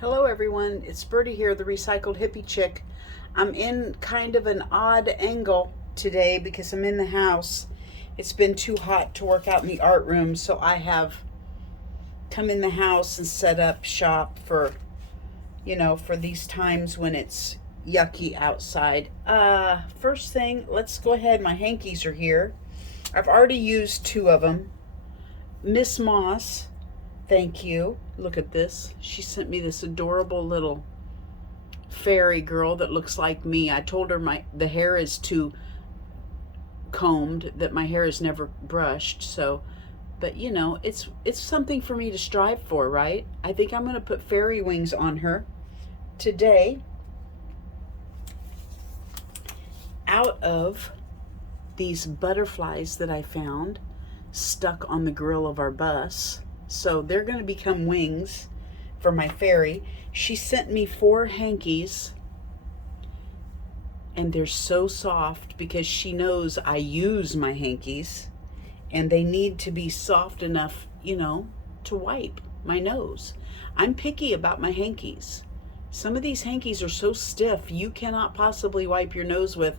Hello everyone, it's Birdie here, the Recycled Hippie Chick. I'm in kind of an odd angle today because I'm in the house. It's been too hot to work out in the art room, so I have come in the house and set up shop for, for these times when it's yucky outside. First thing, let's go ahead. My hankies are here. I've already used two of them. Miss Moss, thank you. Look at this. She sent me this adorable little fairy girl that looks like me. I told her the hair is too combed, that my hair is never brushed. So, but it's something for me to strive for, right? I think I'm going to put fairy wings on her today out of these butterflies that I found stuck on the grill of our bus. So they're going to become wings for my fairy. She sent me 4 hankies, and they're so soft because she knows I use my hankies, and they need to be soft enough, to wipe my nose. I'm picky about my hankies. Some of these hankies are so stiff you cannot possibly wipe your nose with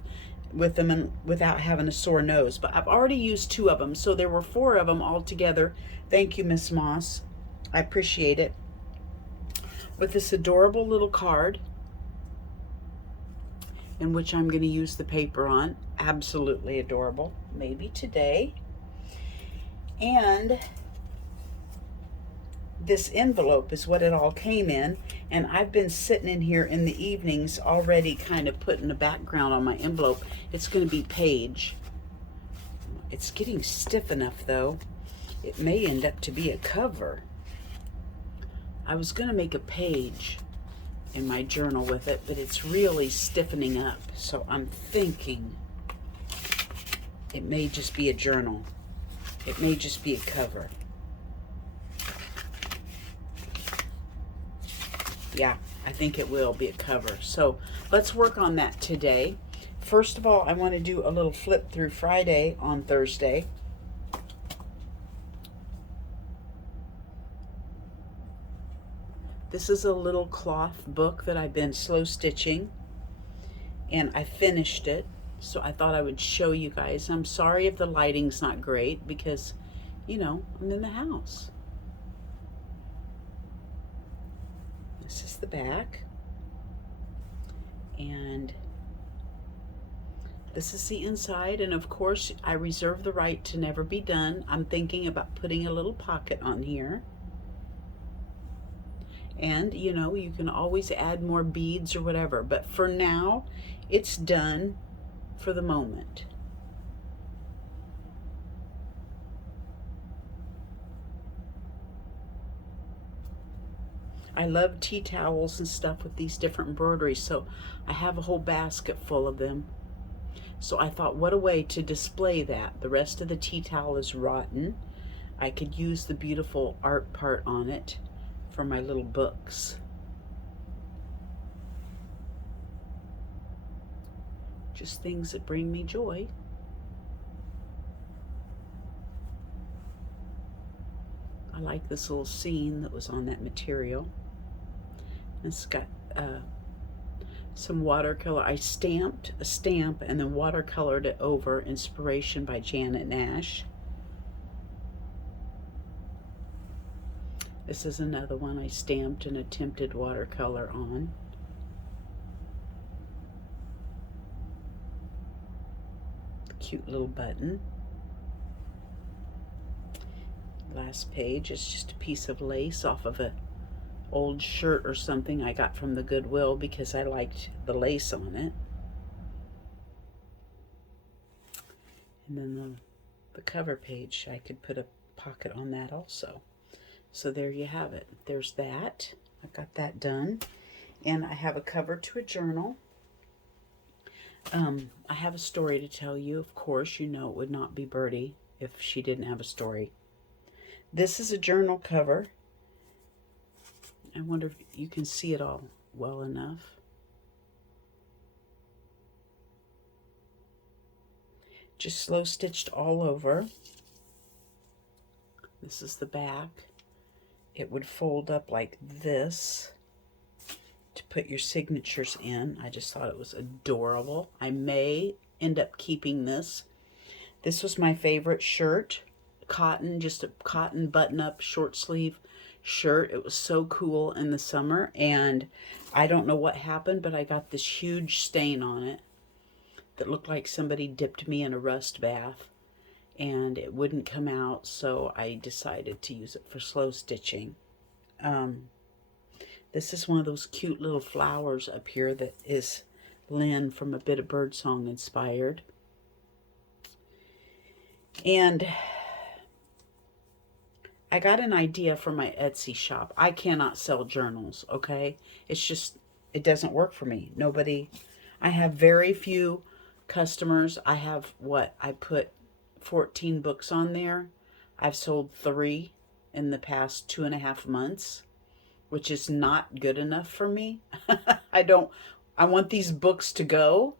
them and without having a sore nose. But I've already used 2 of them, so there were 4 of them altogether. Thank you, Miss Moss. I appreciate it. With this adorable little card in which I'm going to use the paper on. Absolutely adorable. Maybe today. And this envelope is what it all came in, and I've been sitting in here in the evenings already kind of putting a background on my envelope. It's going to be page. It's getting stiff enough though. It may end up to be a cover. I was going to make a page in my journal with it, but it's really stiffening up, so I'm thinking it may just be a journal. It may just be a cover. Yeah, I think it will be a cover. So let's work on that today. First of all, I want to do a little flip through Friday on Thursday. This is a little cloth book that I've been slow stitching, and I finished it, so I thought I would show you guys. I'm sorry if the lighting's not great because, I'm in the house. This is the back, and this is the inside, and of course I reserve the right to never be done. I'm thinking about putting a little pocket on here, and you can always add more beads or whatever, but for now it's done for the moment. I love tea towels and stuff with these different embroideries, so I have a whole basket full of them. So I thought, what a way to display that. The rest of the tea towel is rotten. I could use the beautiful art part on it for my little books. Just things that bring me joy. I like this little scene that was on that material. It's got some watercolor. I stamped a stamp and then watercolored it over. Inspiration by Janet Nash. This is another one I stamped and attempted watercolor on. Cute little button. Last page is just a piece of lace off of a old shirt or something I got from the Goodwill because I liked the lace on it. And then the cover page, I could put a pocket on that also. So there you have it. There's that. I got that done. And I have a cover to a journal. I have a story to tell you. Of course, it would not be Birdie if she didn't have a story. This is a journal cover. I wonder if you can see it all well enough. Just slow stitched all over. This is the back. It would fold up like this. to put your signatures in. I just thought it was adorable. I may end up keeping this. This was my favorite shirt. Cotton, just a cotton button-up short sleeve shirt. It was so cool in the summer, and I don't know what happened, but I got this huge stain on it that looked like somebody dipped me in a rust bath, and it wouldn't come out, so I decided to use it for slow stitching. This is one of those cute little flowers up here that is Lynn from A Bit of Birdsong inspired. And I got an idea for my Etsy shop. I cannot sell journals, okay? It's just, it doesn't work for me. I have very few customers. I have, I put 14 books on there. I've sold 3 in the past 2.5 months, which is not good enough for me. I want these books to go,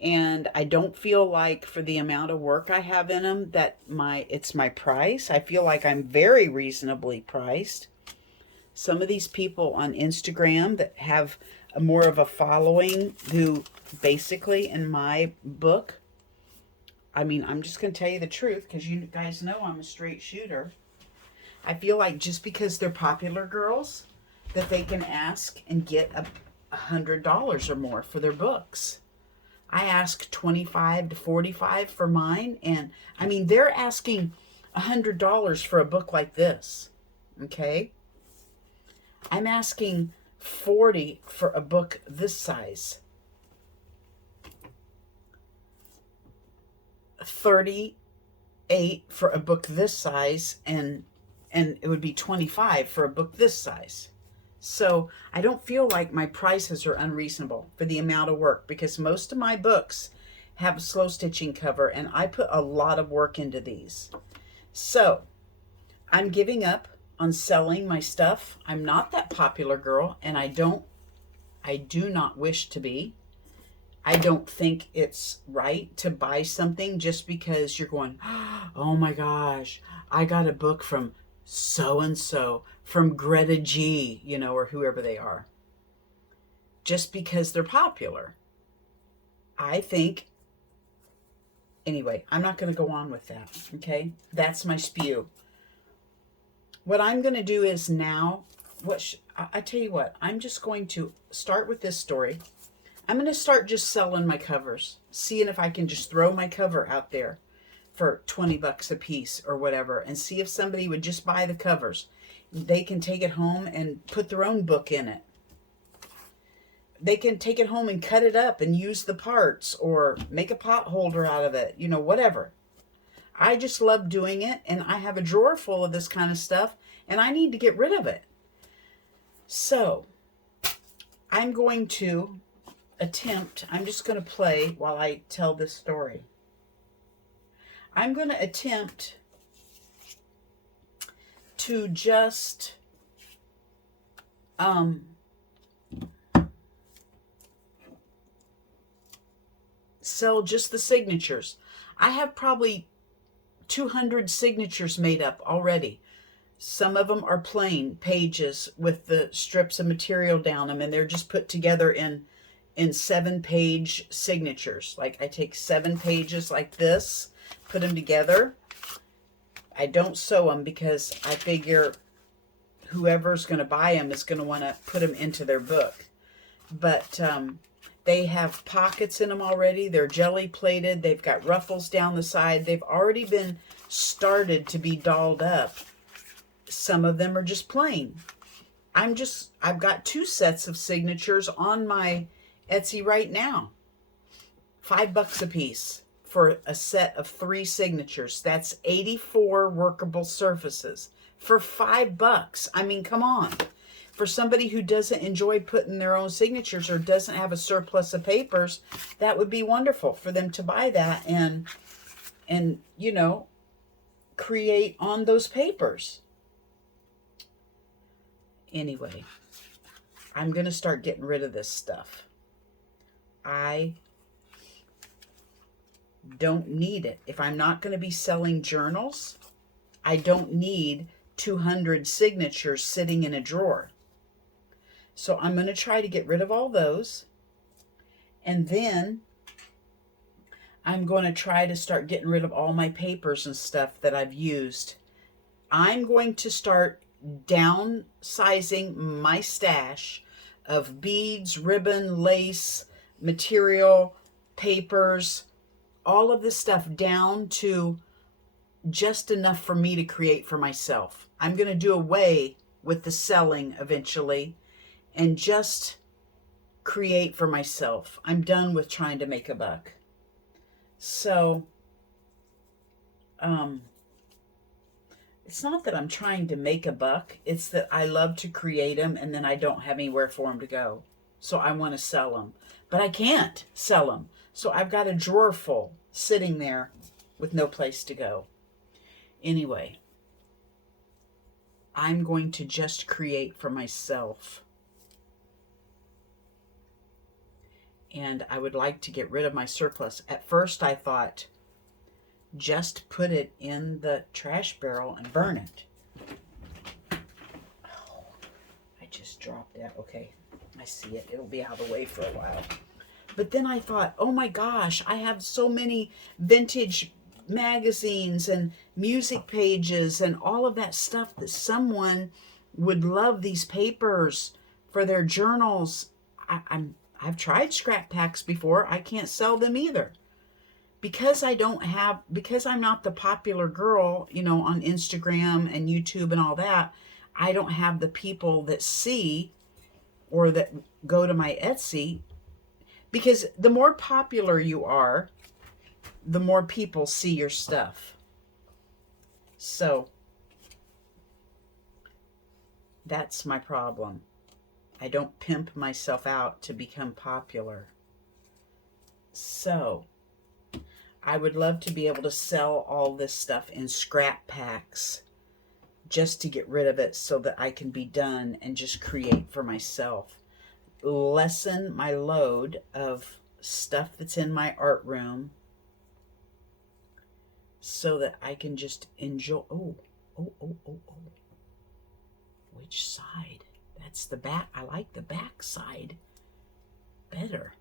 and I don't feel like for the amount of work I have in them that it's my price. I feel like I'm very reasonably priced. Some of these people on Instagram that have more of a following, who basically in my book, I mean, I'm just going to tell you the truth because you guys know I'm a straight shooter. I feel like just because they're popular girls that they can ask and get $100 or more for their books. I ask $25 to $45 for mine, and I mean, they're asking $100 for a book like this, okay? I'm asking $40 for a book this size, $38 for a book this size, and it would be $25 for a book this size. So I don't feel like my prices are unreasonable for the amount of work, because most of my books have a slow stitching cover, and I put a lot of work into these. So I'm giving up on selling my stuff. I'm not that popular girl, and I do not wish to be. I don't think it's right to buy something just because you're going, oh my gosh, I got a book from so-and-so, from Greta G, or whoever they are, just because they're popular. I think, anyway, I'm not going to go on with that, okay? That's my spew. What I'm going to do is now, I tell you what, I'm just going to start with this story. I'm going to start just selling my covers, seeing if I can just throw my cover out there for 20 bucks a piece or whatever, and see if somebody would just buy the covers. They can take it home and put their own book in it. They can take it home and cut it up and use the parts, or make a pot holder out of it, whatever. I just love doing it, and I have a drawer full of this kind of stuff, and I need to get rid of it. So I'm going to I'm just going to play while I tell this story. I'm going to attempt to just sell just the signatures. I have probably 200 signatures made up already. Some of them are plain pages with the strips of material down them, and they're just put together in 7-page signatures. Like, I take 7 pages like this, put them together. I don't sew them because I figure whoever's going to buy them is going to want to put them into their book. But they have pockets in them already. They're jelly plated. They've got ruffles down the side. They've already been started to be dolled up. Some of them are just plain. I've got 2 sets of signatures on my Etsy right now. $5 a piece for a set of 3 signatures. That's 84 workable surfaces for $5. I mean, come on. For somebody who doesn't enjoy putting their own signatures or doesn't have a surplus of papers, that would be wonderful for them to buy that and create on those papers. Anyway, I'm going to start getting rid of this stuff. I don't need it. If I'm not going to be selling journals, I don't need 200 signatures sitting in a drawer. So I'm going to try to get rid of all those. And then I'm going to try to start getting rid of all my papers and stuff that I've used. I'm going to start downsizing my stash of beads, ribbon, lace, material, papers, all of this stuff down to just enough for me to create for myself. I'm going to do away with the selling eventually and just create for myself. I'm done with trying to make a buck. So, it's not that I'm trying to make a buck. It's that I love to create them and then I don't have anywhere for them to go. So I want to sell them. But I can't sell them. So I've got a drawer full sitting there with no place to go. Anyway, I'm going to just create for myself. And I would like to get rid of my surplus. At first I thought, just put it in the trash barrel and burn it. Oh, I just dropped that. Okay, I see it. It'll be out of the way for a while. But then I thought, oh my gosh, I have so many vintage magazines and music pages and all of that stuff that someone would love these papers for their journals. I've tried scrap packs before. I can't sell them either. Because I'm not the popular girl, on Instagram and YouTube and all that, I don't have the people that see or that go to my Etsy. Because the more popular you are, the more people see your stuff. So that's my problem. I don't pimp myself out to become popular. So I would love to be able to sell all this stuff in scrap packs just to get rid of it so that I can be done and just create for myself. Lessen my load of stuff that's in my art room so that I can just enjoy. Oh. Which side? That's the back. I like the back side better.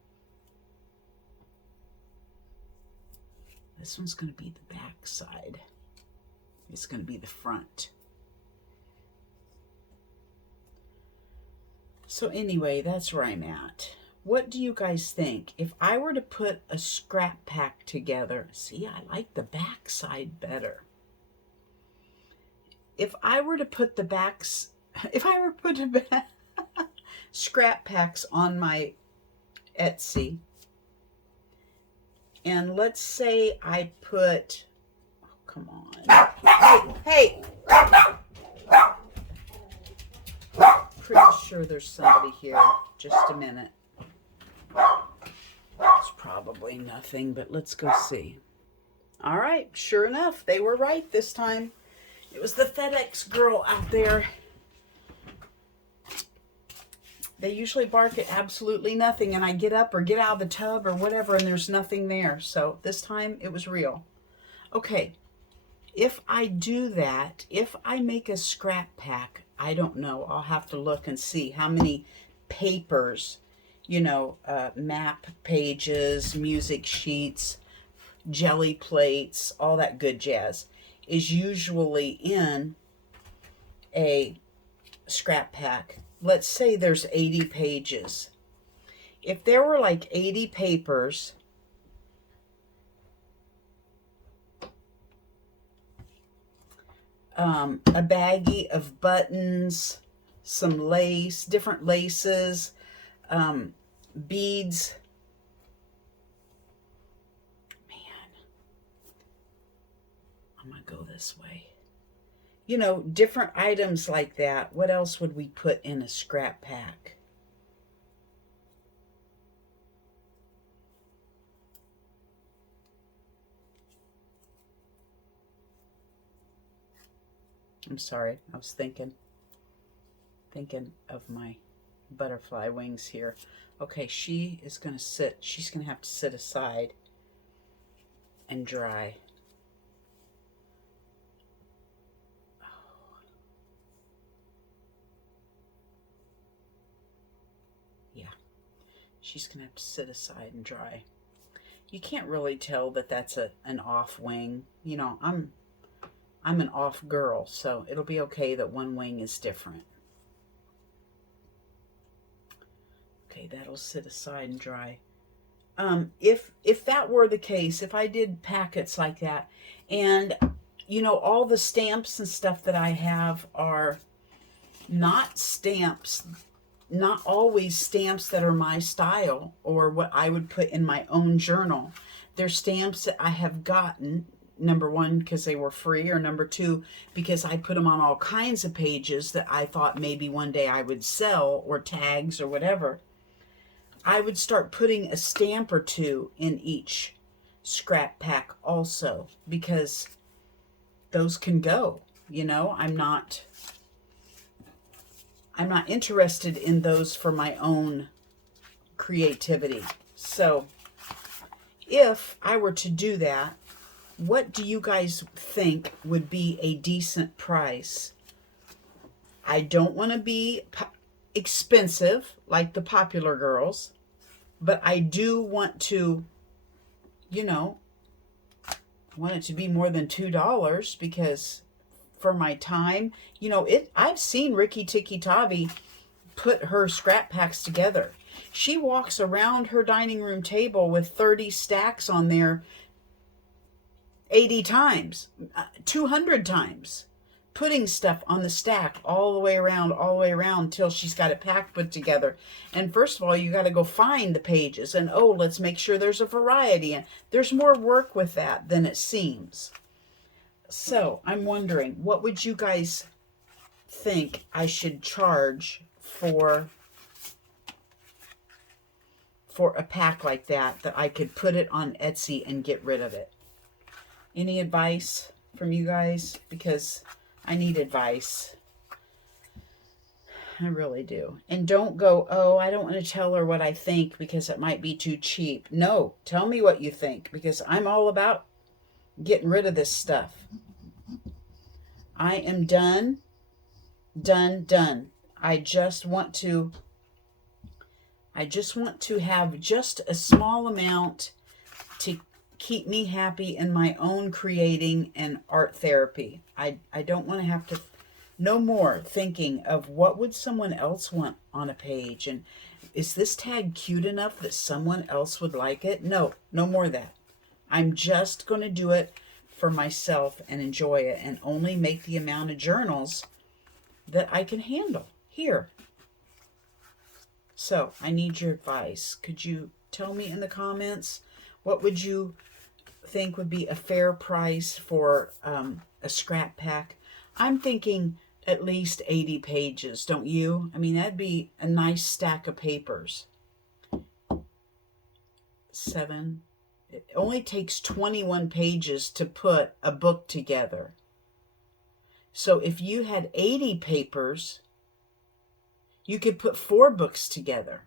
This one's going to be the back side. It's going to be the front. So anyway, that's where I'm at. What do you guys think? If I were to put a scrap pack together, see, I like the back side better. If I were to put scrap packs on my Etsy, and let's say I put, oh, come on. Hey. Pretty sure there's somebody here. Just a minute. It's probably nothing, but let's go see. All right, sure enough, they were right this time. It was the FedEx girl out there. They usually bark at absolutely nothing, and I get up or get out of the tub or whatever, and there's nothing there. So this time it was real. Okay, if I do that, if I make a scrap pack, I don't know. I'll have to look and see how many papers, map pages, music sheets, jelly plates, all that good jazz is usually in a scrap pack. Let's say there's 80 pages. If there were like 80 papers, a baggie of buttons, some lace, different laces, beads. Man, I'm going to go this way. Different items like that. What else would we put in a scrap pack? I'm sorry, I was thinking of my butterfly wings here. Okay, she is going to sit. She's going to have to sit aside and dry. She's going to have to sit aside and dry. You can't really tell that that's an off wing. You know, I'm an off girl, so it'll be okay that one wing is different. Okay, that'll sit aside and dry. If that were the case, if I did packets like that, and you know, all the stamps and stuff that I have are not stamps, not always stamps that are my style or what I would put in my own journal. They're stamps that I have gotten, number one, because they were free, or number two, because I put them on all kinds of pages that I thought maybe one day I would sell, or tags or whatever. I would start putting a stamp or two in each scrap pack also, because those can go, you know. I'm not interested in those for my own creativity. So if I were to do that, what do you guys think would be a decent price? I don't want to be expensive like the Popular Girls, but I do want to, you know, want it to be more than $2, because for my time, you know, I've seen Rikki Tikki Tavi put her scrap packs together. She walks around her dining room table with 30 stacks on there 80 times, 200 times, putting stuff on the stack all the way around till she's got it packed, put together. And first of all, you got to go find the pages, and oh, let's make sure there's a variety, and there's more work with that than it seems. So I'm wondering, what would you guys think I should charge for a pack like that I could put it on Etsy and get rid of it? Any advice from you guys? Because I need advice. I really do. And don't go, oh, I don't want to tell her what I think because it might be too cheap. No, tell me what you think, because I'm all about getting rid of this stuff. I am done. I just want to have just a small amount to keep me happy in my own creating and art therapy. I don't want to have to, no more thinking of what would someone else want on a page, and is this tag cute enough that someone else would like it? No more of that. I'm just going to do it for myself and enjoy it, and only make the amount of journals that I can handle here. So I need your advice. Could you tell me in the comments, what would you think would be a fair price for a scrap pack? I'm thinking at least 80 pages, don't you? I mean, that'd be a nice stack of papers. 7. It only takes 21 pages to put a book together. So if you had 80 papers, you could put 4 books together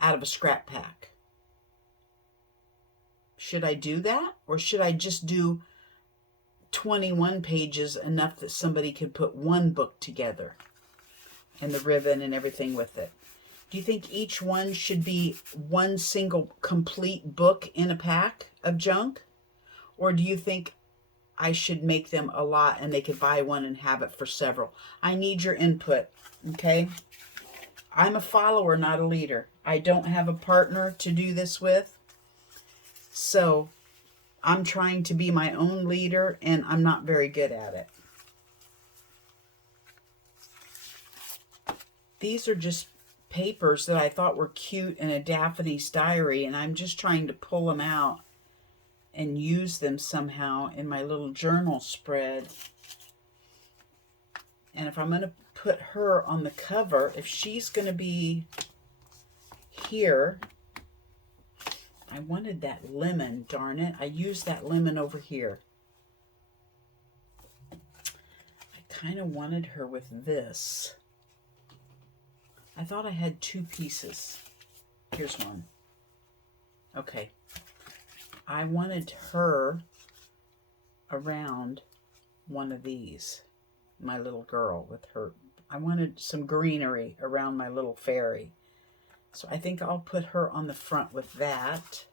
out of a scrap pack. Should I do that? Or should I just do 21 pages, enough that somebody could put 1 book together and the ribbon and everything with it? Do you think each one should be one single complete book in a pack of junk? Or do you think I should make them a lot and they could buy one and have it for several? I need your input, okay? I'm a follower, not a leader. I don't have a partner to do this with. So I'm trying to be my own leader, and I'm not very good at it. These are just papers that I thought were cute in a Daphne's diary, and I'm just trying to pull them out and use them somehow in my little journal spread. And if I'm going to put her on the cover, if she's going to be here, I wanted that lemon, darn it. I used that lemon over here. I kind of wanted her with this. I thought I had 2 pieces. Here's one. Okay. I wanted her around one of these. My little girl with her. I wanted some greenery around my little fairy. So I think I'll put her on the front with that.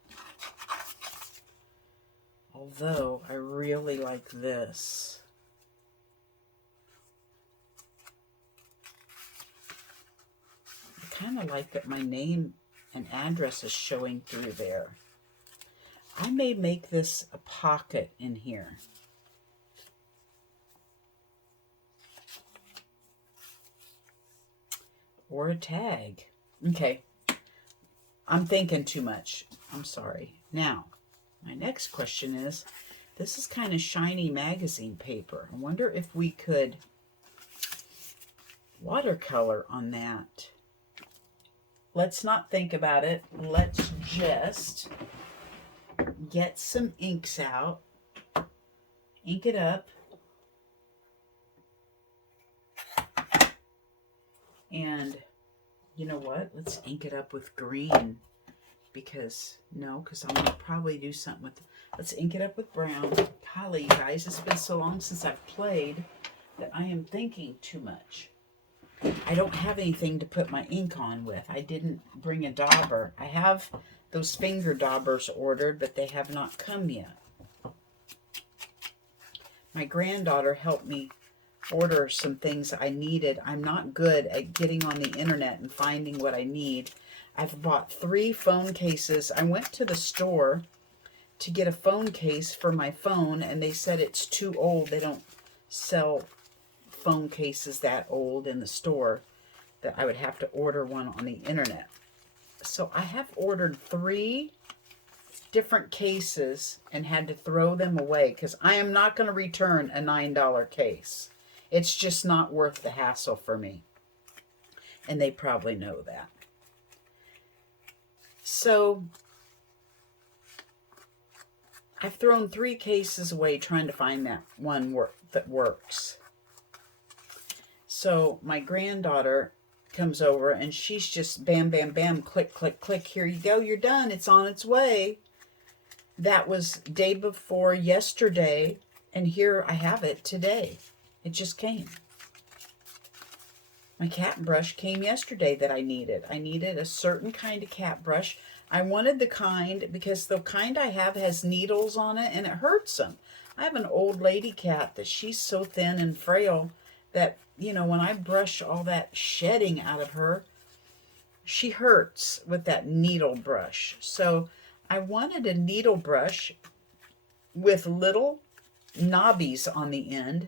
Although I really like this. I kind of like that my name and address is showing through there. I may make this a pocket in here. Or a tag. Okay. I'm thinking too much. I'm sorry. Now, my next question is, this is kind of shiny magazine paper. I wonder if we could watercolor on that. Let's not think about it. Let's just get some inks out, ink it up, and you know what? Let's ink it up with green because I'm going to probably do something with, let's ink it up with brown. Golly, you guys, it's been so long since I've played that I am thinking too much. I don't have anything to put my ink on with. I didn't bring a dauber. I have those finger daubers ordered, but they have not come yet. My granddaughter helped me order some things I needed. I'm not good at getting on the internet and finding what I need. I've bought 3 phone cases. I went to the store to get a phone case for my phone, and they said it's too old. They don't sell phone cases that old in the store, that I would have to order one on the internet. So I have ordered 3 different cases and had to throw them away because I am not going to return a $9 case. It's just not worth the hassle for me. And they probably know that. So I've thrown 3 cases away trying to find that one that works. So my granddaughter comes over and she's just bam, bam, bam, click, click, click. Here you go. You're done. It's on its way. That was day before yesterday. And here I have it today. It just came. My cat brush came yesterday that I needed. I needed a certain kind of cat brush. I wanted the kind, because the kind I have has needles on it and it hurts them. I have an old lady cat that she's so thin and frail that, you know, when I brush all that shedding out of her, she hurts with that needle brush. So I wanted a needle brush with little knobbies on the end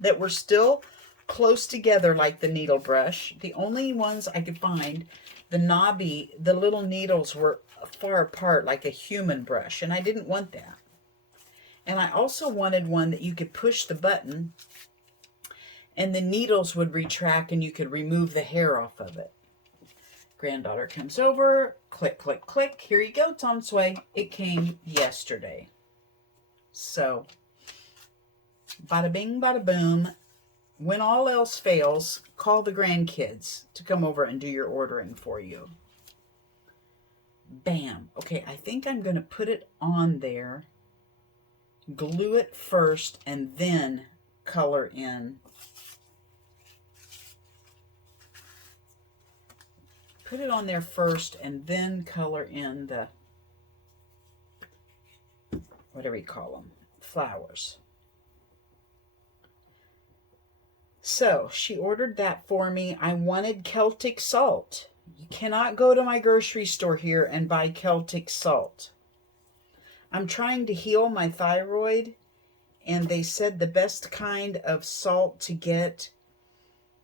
that were still close together like the needle brush. The only ones I could find, the little needles were far apart like a human brush, and I didn't want that. And I also wanted one that you could push the button and the needles would retract and you could remove the hair off of it. Granddaughter comes over, click, click, click. Here you go, it's on its way. It came yesterday. So, bada bing, bada boom. When all else fails, call the grandkids to come over and do your ordering for you. Bam. Okay, I think I'm going to put it on there, glue it first, and then color in. Put it on there first and then color in the, whatever you call them, flowers. So she ordered that for me. I wanted Celtic salt. You cannot go to my grocery store here and buy Celtic salt. I'm trying to heal my thyroid, and they said the best kind of salt to get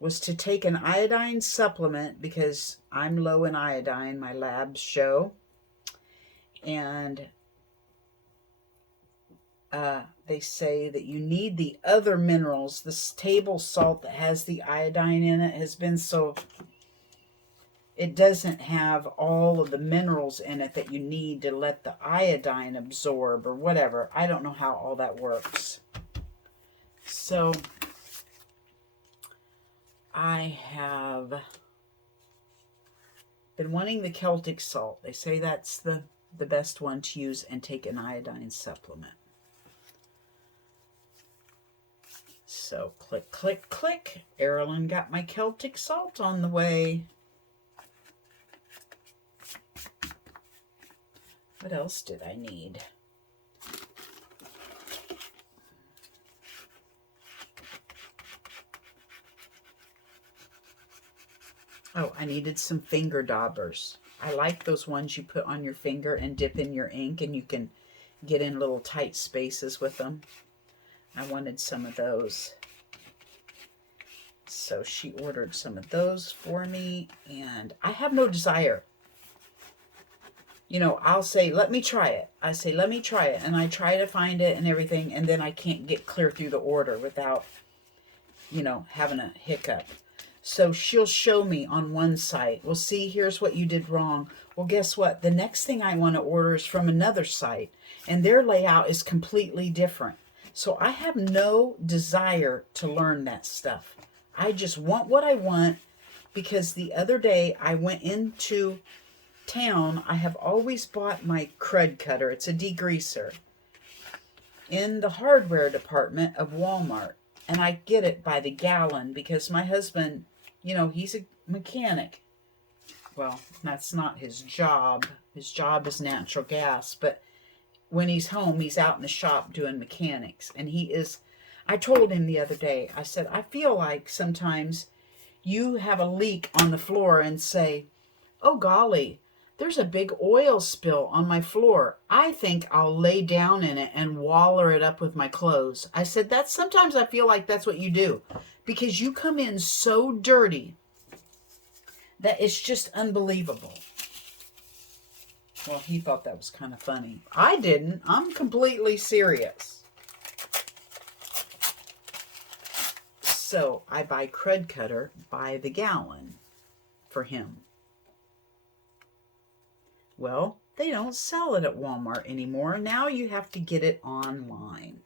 was to take an iodine supplement, because I'm low in iodine, my labs show. And they say that you need the other minerals. This table salt that has the iodine in it has been so, it doesn't have all of the minerals in it that you need to let the iodine absorb or whatever. I don't know how all that works. So I have been wanting the Celtic salt. They say that's the best one to use, and take an iodine supplement. So click, click, click. Erilyn got my Celtic salt on the way. What else did I need? Oh, I needed some finger daubers. I like those ones you put on your finger and dip in your ink, and you can get in little tight spaces with them. I wanted some of those. So she ordered some of those for me, and I have no desire. You know, I'll say, let me try it. I say, let me try it. And I try to find it and everything, and then I can't get clear through the order without, you know, having a hiccup. So she'll show me on one site, well, see, here's what you did wrong. Well, guess what? The next thing I want to order is from another site, and their layout is completely different. So I have no desire to learn that stuff. I just want what I want, because the other day I went into town. I have always bought my crud cutter. It's a degreaser in the hardware department of Walmart. And I get it by the gallon because my husband, you know, he's a mechanic. Well, that's not his job. His job is natural gas. But when he's home, he's out in the shop doing mechanics. And he is, I told him the other day, I said, I feel like sometimes you have a leak on the floor and say, oh, golly, there's a big oil spill on my floor. I think I'll lay down in it and waller it up with my clothes. I said, that's sometimes I feel like that's what you do, because you come in so dirty that it's just unbelievable. Well, he thought that was kind of funny. I didn't. I'm completely serious. So I buy crud cutter by the gallon for him. Well, they don't sell it at Walmart anymore. Now you have to get it online.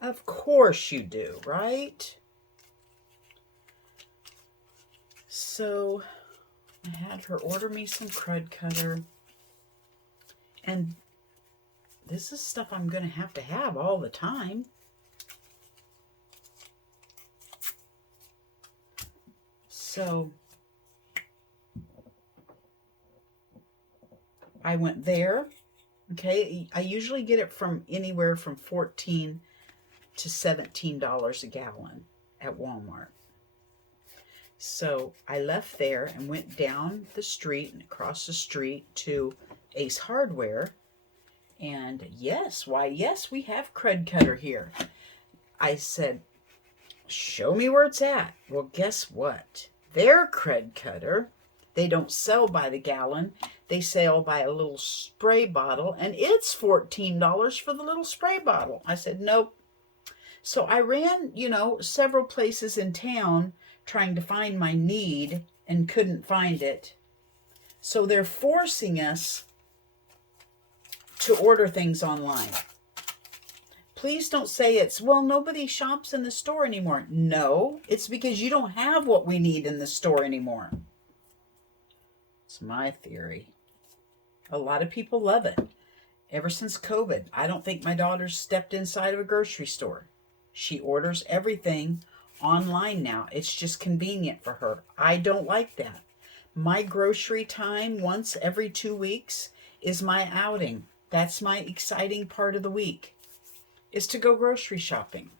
Of course you do, right? So I had her order me some crud cutter. And this is stuff I'm going to have all the time. So I went there. Okay, I usually get it from anywhere from $14 to $17 a gallon at Walmart. So I left there and went down the street and across the street to Ace Hardware. And yes, why, yes, we have crud cutter here. I said, show me where it's at. Well, guess what? Their crud cutter, they don't sell by the gallon. They sell by a little spray bottle, and it's $14 for the little spray bottle. I said, nope. So I ran, you know, several places in town trying to find my need and couldn't find it. So they're forcing us to order things online. Please don't say it's, well, nobody shops in the store anymore. No, it's because you don't have what we need in the store anymore. It's my theory. A lot of people love it. Ever since COVID, I don't think my daughter's stepped inside of a grocery store. She orders everything online now. It's just convenient for her. I don't like that. My grocery time once every 2 weeks is my outing. That's my exciting part of the week, is to go grocery shopping.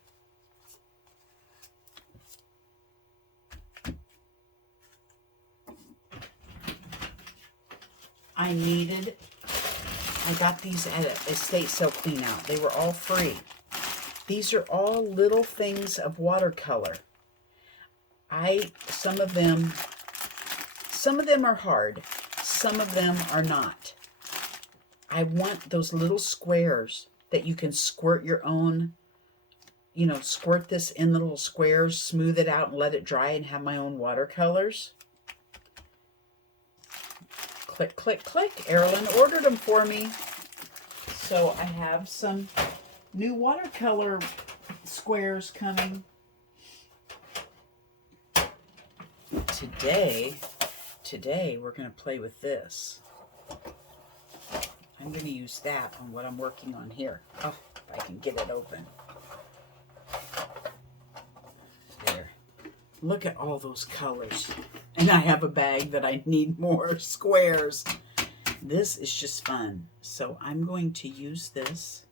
I got these at an estate sale clean out. They were all free. These are all little things of watercolor. Some of them are hard. Some of them are not. I want those little squares that you can squirt your own, you know, squirt this in the little squares, smooth it out and let it dry and have my own watercolors. Click, click, click. Erilyn ordered them for me. So I have some new watercolor squares coming. Today we're going to play with this. I'm going to use that on what I'm working on here. Oh, if I can get it open. There. Look at all those colors. And I have a bag that I need more squares. This is just fun. So I'm going to use this.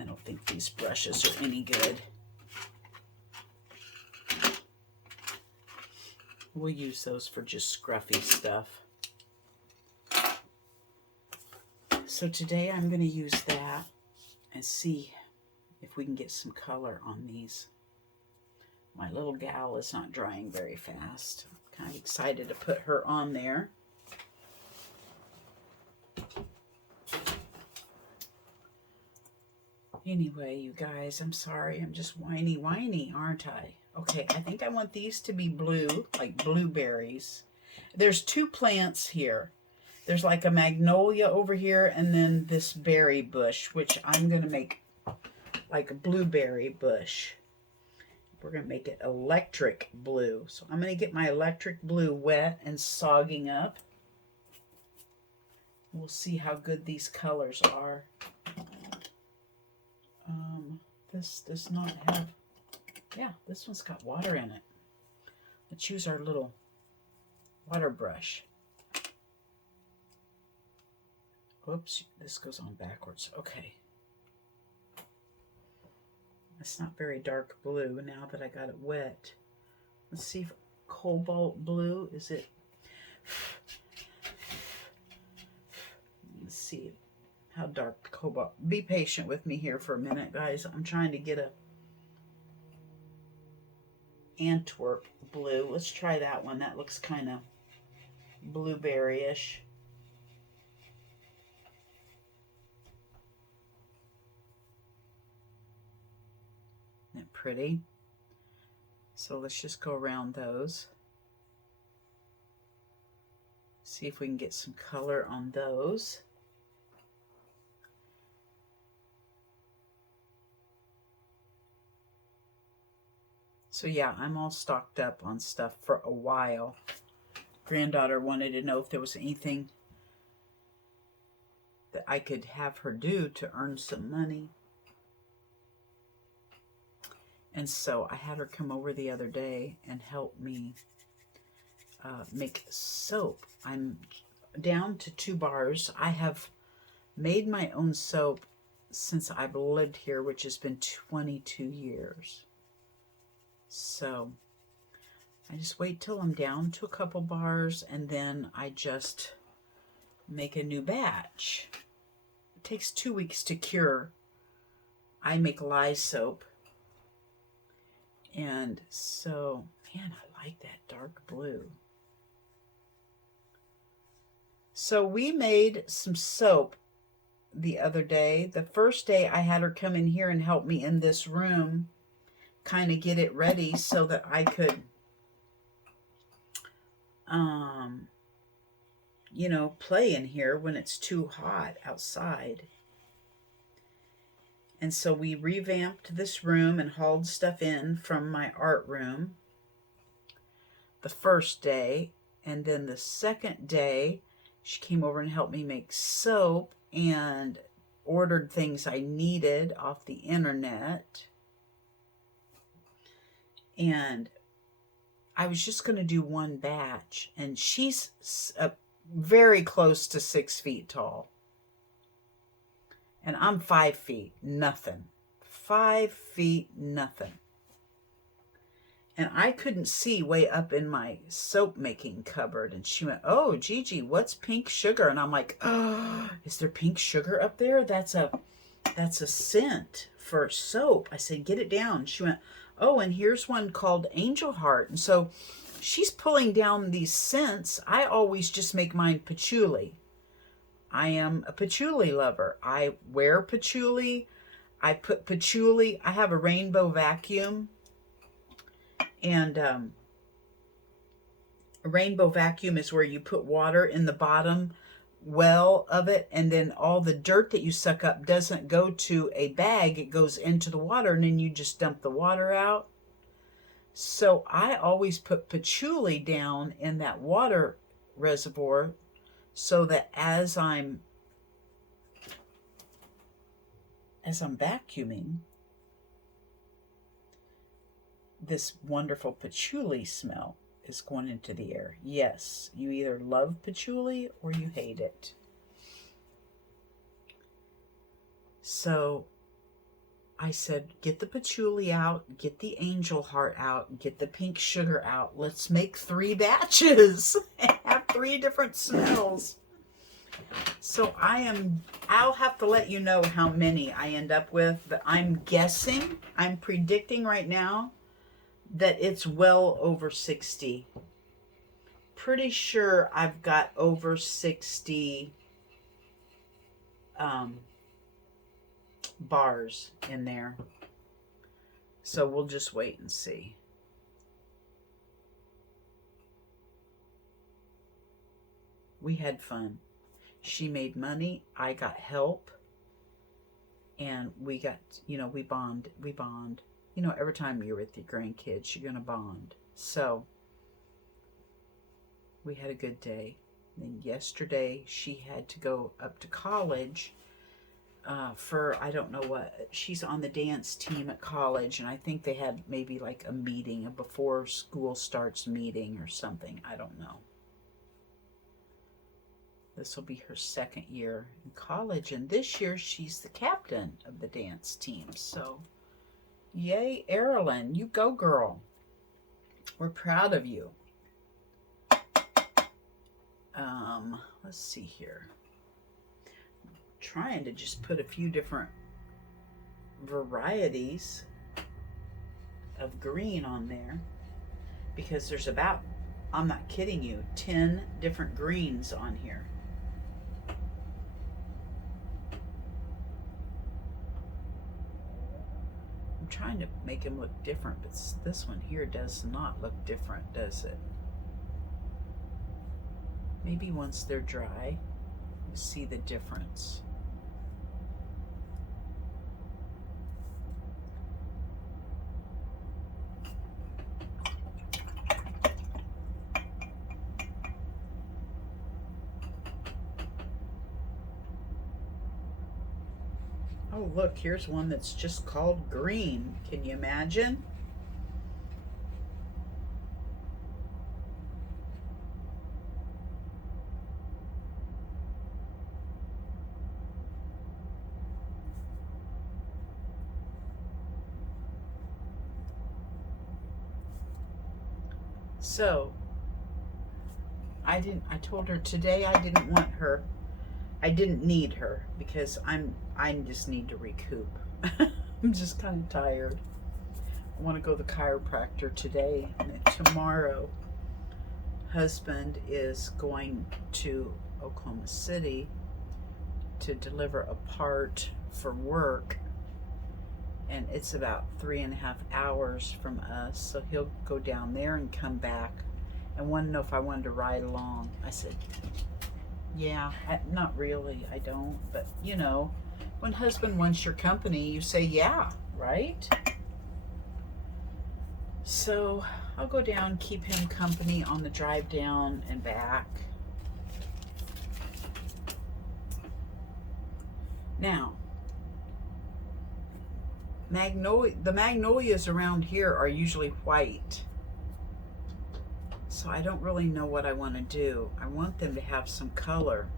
I don't think these brushes are any good. We'll use those for just scruffy stuff. So today I'm going to use that and see if we can get some color on these. My little gal is not drying very fast. I'm kind of excited to put her on there. Anyway, you guys, I'm sorry. I'm just whiny, aren't I? Okay, I think I want these to be blue, like blueberries. There's two plants here. There's like a magnolia over here, and then this berry bush, which I'm going to make like a blueberry bush. We're going to make it electric blue. So I'm going to get my electric blue wet and sogging up. We'll see how good these colors are. This does not have, yeah, this one's got water in it. Let's use our little water brush. Whoops, this goes on backwards. Okay. It's not very dark blue now that I got it wet. Let's see if cobalt blue, is it? Let's see how dark cobalt. Be patient with me here for a minute, guys. I'm trying to get a Antwerp blue. Let's try that one. That looks kind of blueberry-ish. Isn't that pretty? So let's just go around those. See if we can get some color on those. So yeah, I'm all stocked up on stuff for a while. Granddaughter wanted to know if there was anything that I could have her do to earn some money. And so I had her come over the other day and help me make soap. I'm down to 2 bars. I have made my own soap since I've lived here, which has been 22 years. So I just wait till I'm down to a couple bars, and then I just make a new batch. It takes 2 weeks to cure. I make lye soap. And so, man, I like that dark blue. So we made some soap the other day. The first day I had her come in here and help me in this room, kind of get it ready so that I could, you know, play in here when it's too hot outside. And so we revamped this room and hauled stuff in from my art room the first day. And then the second day, she came over and helped me make soap and ordered things I needed off the internet. And I was just going to do one batch. And she's very close to 6 feet tall. And I'm 5 feet, nothing. 5 feet, nothing. And I couldn't see way up in my soap making cupboard. And she went, "Oh, Gigi, what's pink sugar?" And I'm like, "Oh, is there pink sugar up there? That's a scent for soap." I said, "Get it down." She went, "Oh, and here's one called Angel Heart." And so she's pulling down these scents. I always just make mine patchouli. I am a patchouli lover. I wear patchouli. I put patchouli. I have a rainbow vacuum. And a rainbow vacuum is where you put water in the bottom well of it, and then all the dirt that you suck up doesn't go to a bag. It goes into the water, and then you just dump the water out. So I always put patchouli down in that water reservoir so that as I'm vacuuming, this wonderful patchouli smell is going into the air. Yes, you either love patchouli or you hate it. So I said, get the patchouli out, get the angel heart out, get the pink sugar out. Let's make 3 batches and have 3 different smells. So I'll have to let you know how many I end up with, but I'm predicting right now that it's well over 60. Pretty sure I've got over 60 bars in there. So we'll just wait and see. We had fun. She made money. I got help. And we got, we bond. Every time you're with your grandkids, you're going to bond. So we had a good day. Then yesterday, she had to go up to college for, I don't know what. She's on the dance team at college, and I think they had maybe like a meeting, a before school starts meeting or something. I don't know. This will be her 2nd year in college, and this year she's the captain of the dance team. So, yay, Erilyn, you go, girl. We're proud of you. Let's see here. I'm trying to just put a few different varieties of green on there because there's about, I'm not kidding you, 10 different greens on here. I'm trying to make them look different, but this one here does not look different, does it? Maybe once they're dry, you'll see the difference. Oh, look, here's one that's just called green. Can you imagine? So, I told her today I didn't want her. I didn't need her because I just need to recoup. I'm just kind of tired. I want to go to the chiropractor today, and then tomorrow husband is going to Oklahoma City to deliver a part for work, and it's about 3.5 hours from us, so he'll go down there and come back and wanted to know if I wanted to ride along. I said, yeah, not really, I don't, but when husband wants your company, you say yeah, right? So I'll go down, keep him company on the drive down and back. Now, the magnolias around here are usually white. So I don't really know what I want to do. I want them to have some color.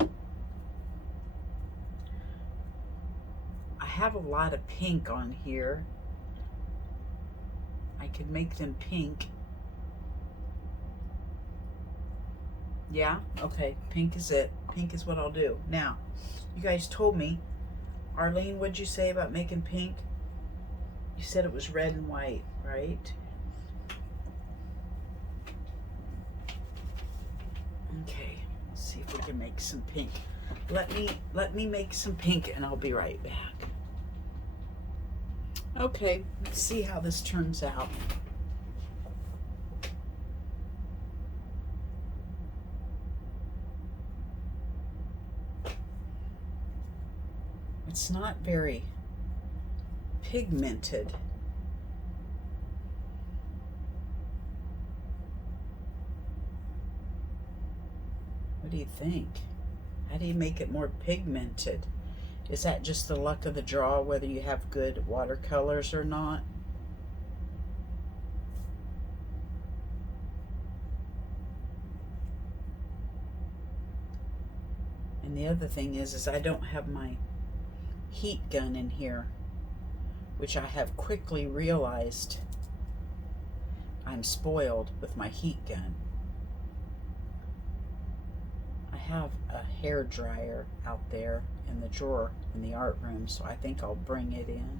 I have a lot of pink on here. I could make them pink. Yeah? Okay, pink is it. Pink is what I'll do. Now, you guys told me, Arlene, what'd you say about making pink? You said it was red and white, right? Okay, let's see if we can make some pink. Let me make some pink and I'll be right back. Okay, let's see how this turns out. It's not very pigmented. What do you think? How do you make it more pigmented? Is that just the luck of the draw, whether you have good watercolors or not? And the other thing is I don't have my heat gun in here, which I have quickly realized I'm spoiled with my heat gun. I have a hair dryer out there in the drawer in the art room, so I think I'll bring it in.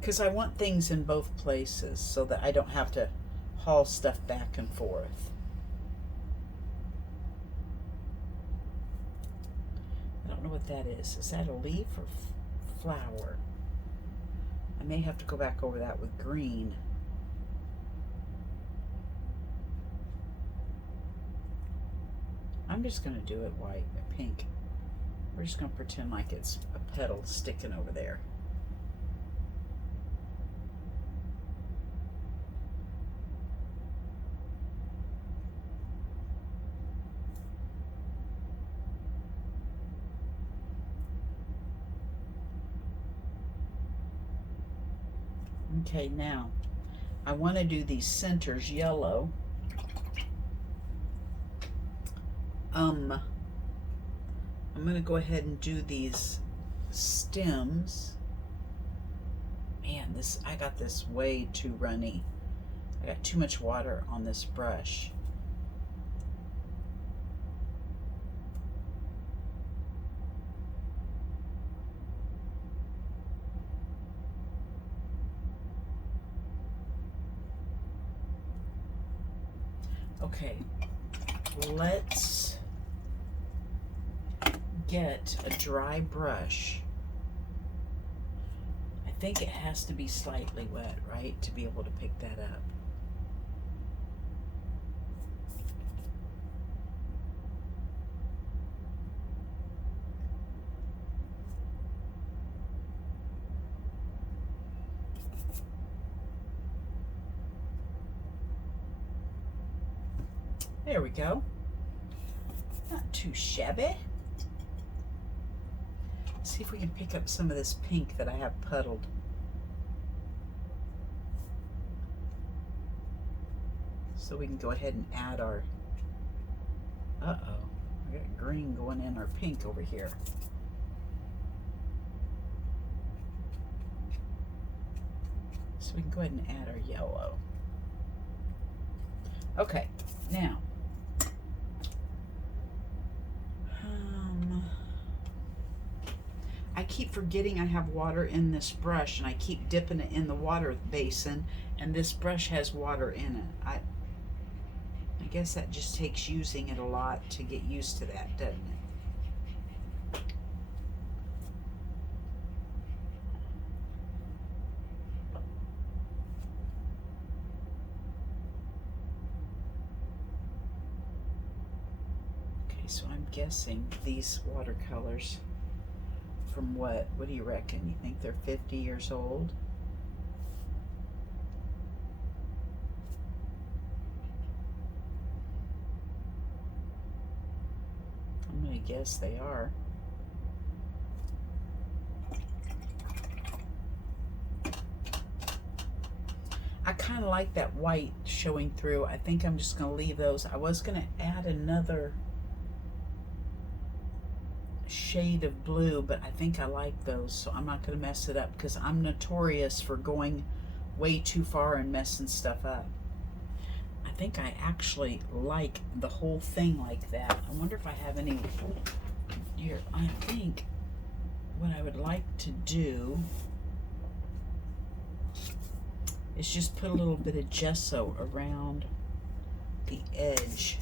Because I want things in both places so that I don't have to haul stuff back and forth. I don't know what that is. Is that a leaf or flower? I may have to go back over that with green. I'm just going to do it white and pink. We're just going to pretend like it's a petal sticking over there. Okay, now I want to do these centers yellow. I'm going to go ahead and do these stems. Man, I got this way too runny. I got too much water on this brush. Okay, let's get a dry brush. I think it has to be slightly wet, right, to be able to pick that up. There we go. Not too shabby. Let's see if we can pick up some of this pink that I have puddled. So we can go ahead and add our, uh-oh, I got green going in our pink over here. So we can go ahead and add our yellow. Okay, now, I keep forgetting I have water in this brush, and I keep dipping it in the water basin, and this brush has water in it. I guess that just takes using it a lot to get used to that, doesn't it? Okay, so I'm guessing these watercolors from what do you reckon? You think they're 50 years old? I'm gonna guess they are. I kind of like that white showing through. I think I'm just gonna leave those. I was gonna add another shade of blue, but I think I like those, so I'm not going to mess it up, because I'm notorious for going way too far and messing stuff up. I think I actually like the whole thing like that. I wonder if I have any here. I think what I would like to do is just put a little bit of gesso around the edge.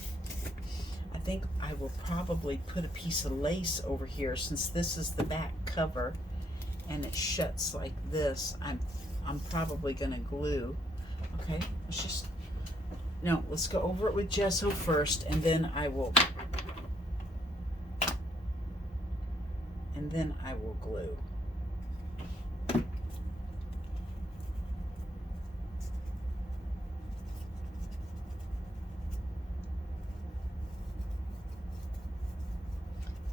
I think I will probably put a piece of lace over here, since this is the back cover and it shuts like this. I'm probably gonna glue. Okay, let's go over it with gesso first, and then I will glue.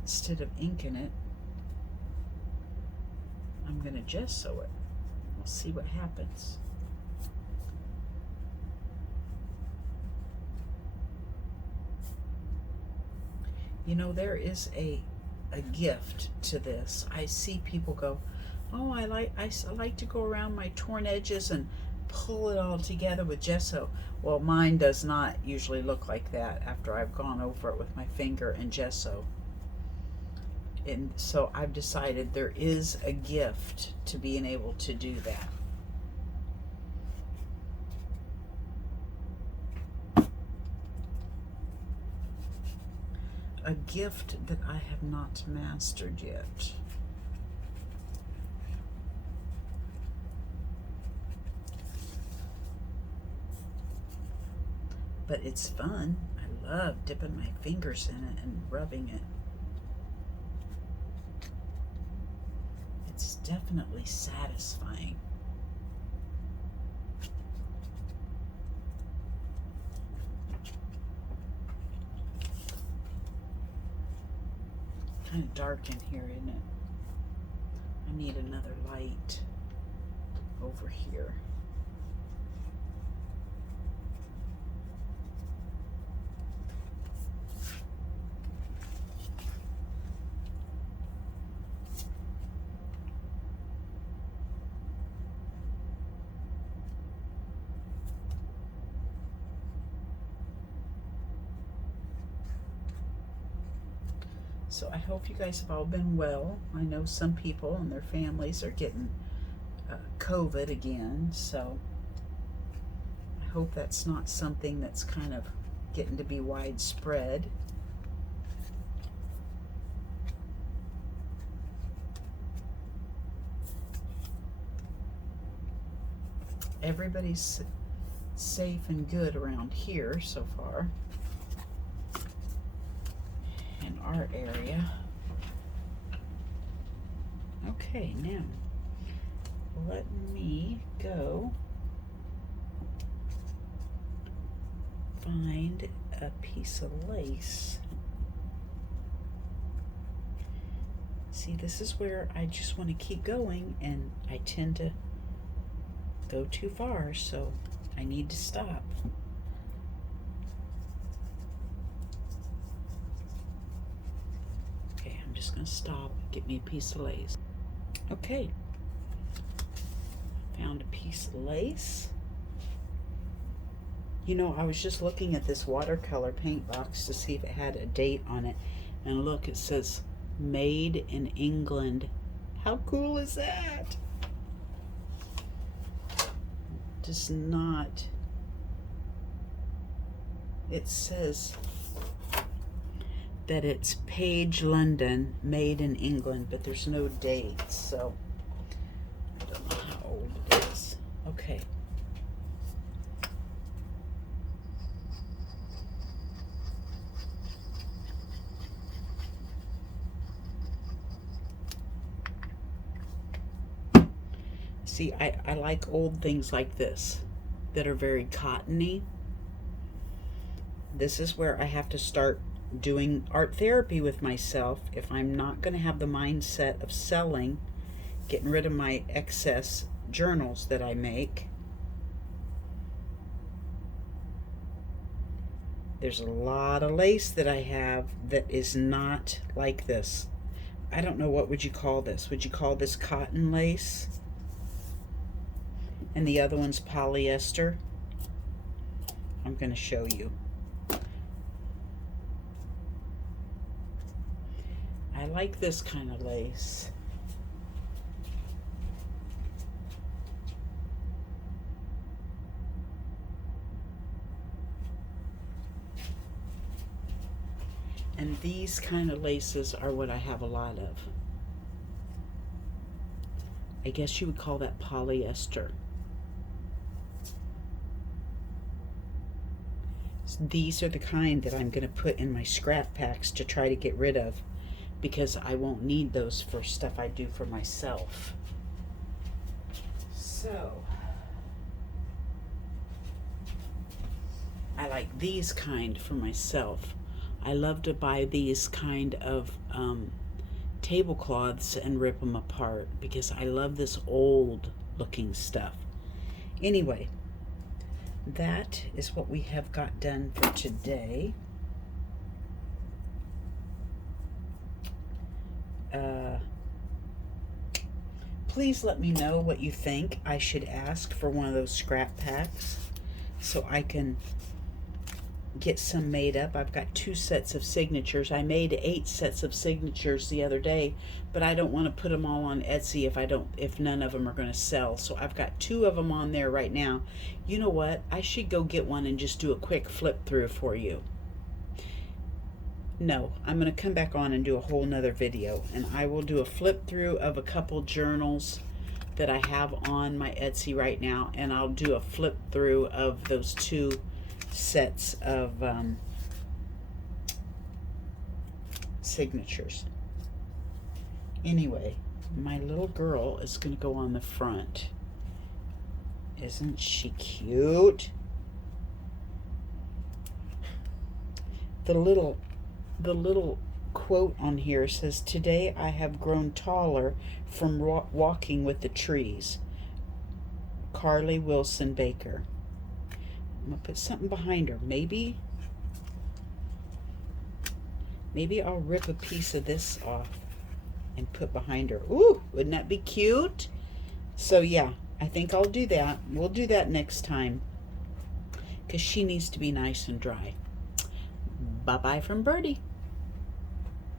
Instead of inking it, I'm going to gesso it. We'll see what happens. You know, there is a gift to this. I see people go, oh, I like to go around my torn edges and pull it all together with gesso. Well, mine does not usually look like that after I've gone over it with my finger and gesso. And so I've decided there is a gift to being able to do that. A gift that I have not mastered yet. But it's fun. I love dipping my fingers in it and rubbing it. It's definitely satisfying. Kind of dark in here, isn't it? I need another light over here. So I hope you guys have all been well. I know some people and their families are getting COVID again, so I hope that's not something that's kind of getting to be widespread. Everybody's safe and good around here so far. In our area. Okay, now let me go find a piece of lace. See, this is where I just want to keep going and I tend to go too far, so I need to stop. I'm just going to stop, get me a piece of lace. Okay, found a piece of lace. You know, I was just looking at this watercolor paint box to see if it had a date on it. And look, it says made in England. How cool is that? Does not, it says that it's Page London, made in England, but there's no dates, so I don't know how old it is. Okay. See, I like old things like this that are very cottony. This is where I have to start doing art therapy with myself if I'm not going to have the mindset of selling, getting rid of my excess journals that I make. There's a lot of lace that I have that is not like this. I don't know, what would you call this? Would you call this cotton lace? And the other one's polyester. I'm going to show you. I like this kind of lace. And these kind of laces are what I have a lot of. I guess you would call that polyester. These are the kind that I'm going to put in my scrap packs to try to get rid of, because I won't need those for stuff I do for myself. So, I like these kind for myself. I love to buy these kind of tablecloths and rip them apart because I love this old looking stuff. Anyway, that is what we have got done for today. please let me know what you think I should ask for one of those scrap packs so I can get some made up. I've got 2 sets of signatures. I made 8 sets of signatures the other day, but I don't want to put them all on Etsy if none of them are going to sell. So I've got 2 of them on there right now. You know what? I should go get one and just do a quick flip through for you. No, I'm going to come back on and do a whole nother video, and I will do a flip through of a couple journals that I have on my Etsy right now, and I'll do a flip through of those 2 sets of signatures. Anyway, my little girl is going to go on the front. Isn't she cute? The little quote on here says, "Today I have grown taller from walking with the trees." Carly Wilson Baker. I'm going to put something behind her. Maybe I'll rip a piece of this off and put behind her. Ooh, wouldn't that be cute? So yeah, I think I'll do that. We'll do that next time because she needs to be nice and dry. Bye-bye from Birdie.